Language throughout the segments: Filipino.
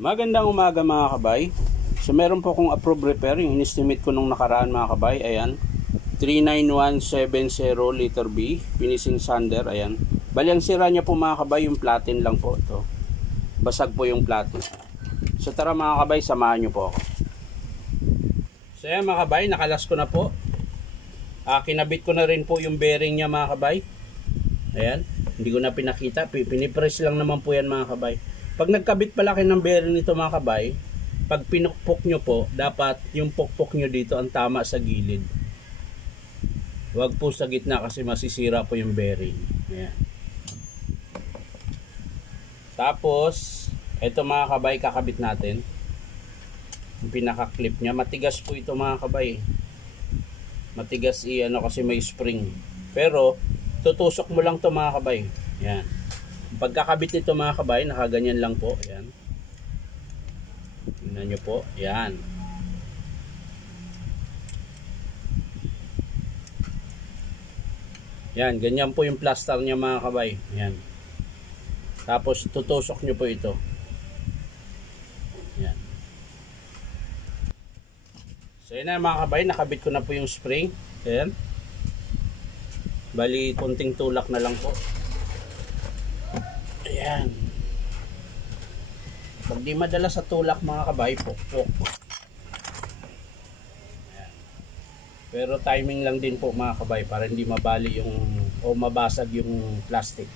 Magandang umaga mga kabay. So meron po akong approved repair, yung in-estimate ko nung nakaraan mga kabay. Ayan, 39170 liter B, finishing sander. Ayan, bali ang sira niya po mga kabay, yung platen lang po ito. Basag po yung platen. So tara mga kabay, samahan nyo po ako. So ayan mga kabay, nakalas ko na po. Kinabit ko na rin po yung bearing niya mga kabay. Ayan, hindi ko na pinakita, pinipress lang naman po yan mga kabay. Pag nagkabit pala kayo ng bearing nito mga kabay, pag pinukpok nyo po, dapat yung pukpok nyo dito ang tama sa gilid. Huwag po sa gitna kasi masisira po yung bearing. Ayan. Tapos, ito mga kabay, kakabit natin. Yung pinaka-clip niya. Matigas po ito mga kabay. Matigas kasi may spring. Pero, tutusok mo lang ito mga kabay. Ayan. Pagkakabit nito mga kabay, nakaganyan lang po. Ayan. Tingnan nyo po. Ayan. Ayan. Ganyan po yung plaster niya mga kabay. Ayan. Tapos tutusok nyo po ito. Ayan. So yun na mga kabay. Nakabit ko na po yung spring. Ayan. Bali, kunting tulak na lang po. Ayan. Pag di madala sa tulak mga kabay, pokpok. Ayan. Pero timing lang din po mga kabay para hindi mabali yung o mabasag yung plastic.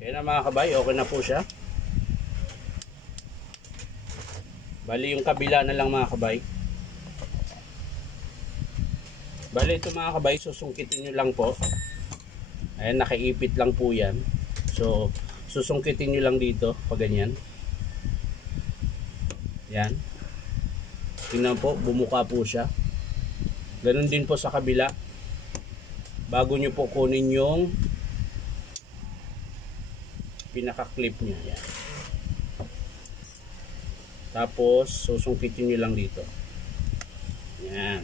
Ayan na mga kabay, okay na po siya. Bali yung kabila na lang mga kabay. Bali ito mga kabay, susungkitin nyo lang po. Ayan, nakaipit lang po yan. So, susungkitin nyo lang dito, pag ganyan. Ayan. Tingnan po, bumuka po siya. Ganun din po sa kabila. Bago nyo po kunin yung pinaka-clip niya. Yan. Tapos susungkitin nyo lang dito. Yan.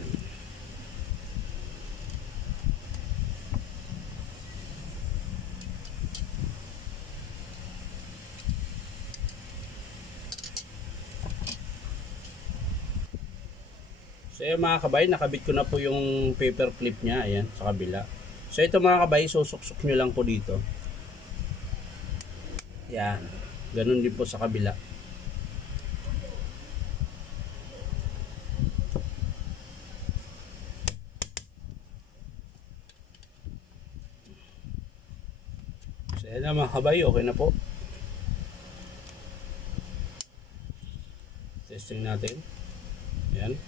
So yung mga kabay, nakabit ko na po yung paper clip niya. Ayan, sa kabila. So ito mga kabay, susuksok nyo lang po dito. Yan. Ganun din po sa kabila. So yan na mga kabay, okay na po. Testing natin. Yan.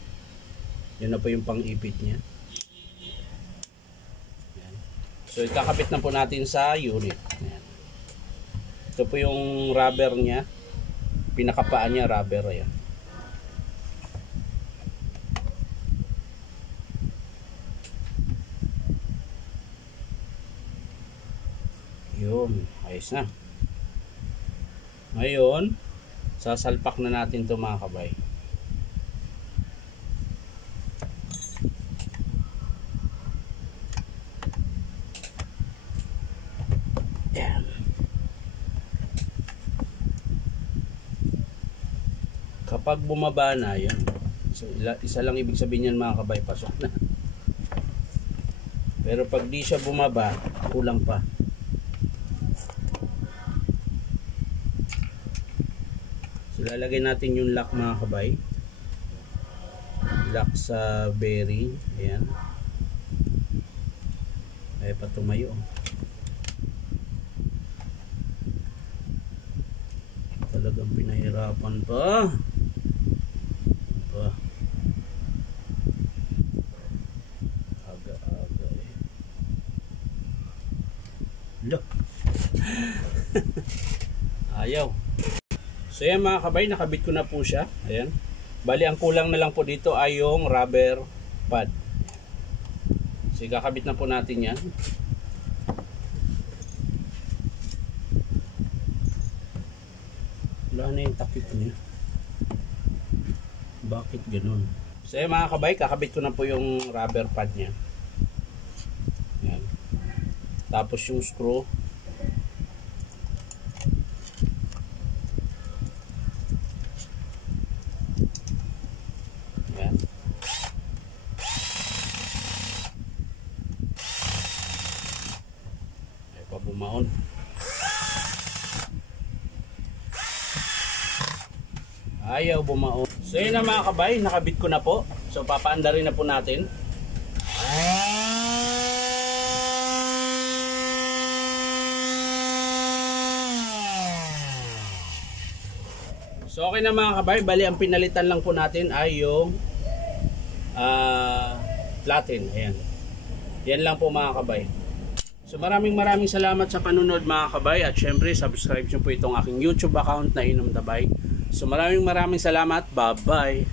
Yan na po yung pang-ipit niya. Yan. So ikakabit na po natin sa unit. Yan. Ito po yung rubber niya. Pinakapaan niya rubber. Ayan. Yun. Ayos na. Ngayon, sasalpak na natin ito mga kabay. Ayan. Kapag bumaba na, yan. So, isa lang ibig sabihin yan mga kabay, pasok na. Pero pag di siya bumaba, kulang pa. So, lalagay natin yung lock mga kabay. Lock sa bearing. Ayan. Ay pa tumayo. Talagang pinahirapan pa. Aga-aga eh. Look. Ayaw. So yan mga kabay, nakabit ko na po siya. Ayan. Bali ang kulang na lang po dito ay yung rubber pad. So kakabit na po natin yan. Wala na yung takip niya. Bakit ganun? So mga kabay, kakabit ko na po yung rubber pad niya. Yan. Tapos yung screw. Yan. Ay pa bumaon. Ayaw bumaon. So yun na mga kabay, nakabit ko na po. So papaanda rin na po natin. So okay na mga kabay, bali ang pinalitan lang po natin ay yung platen. Ayan. Yan lang po mga kabay. So maraming salamat sa panunod mga kabay. At syempre subscribe nyo po itong aking YouTube account na Inom Tabay. So maraming salamat. Bye bye.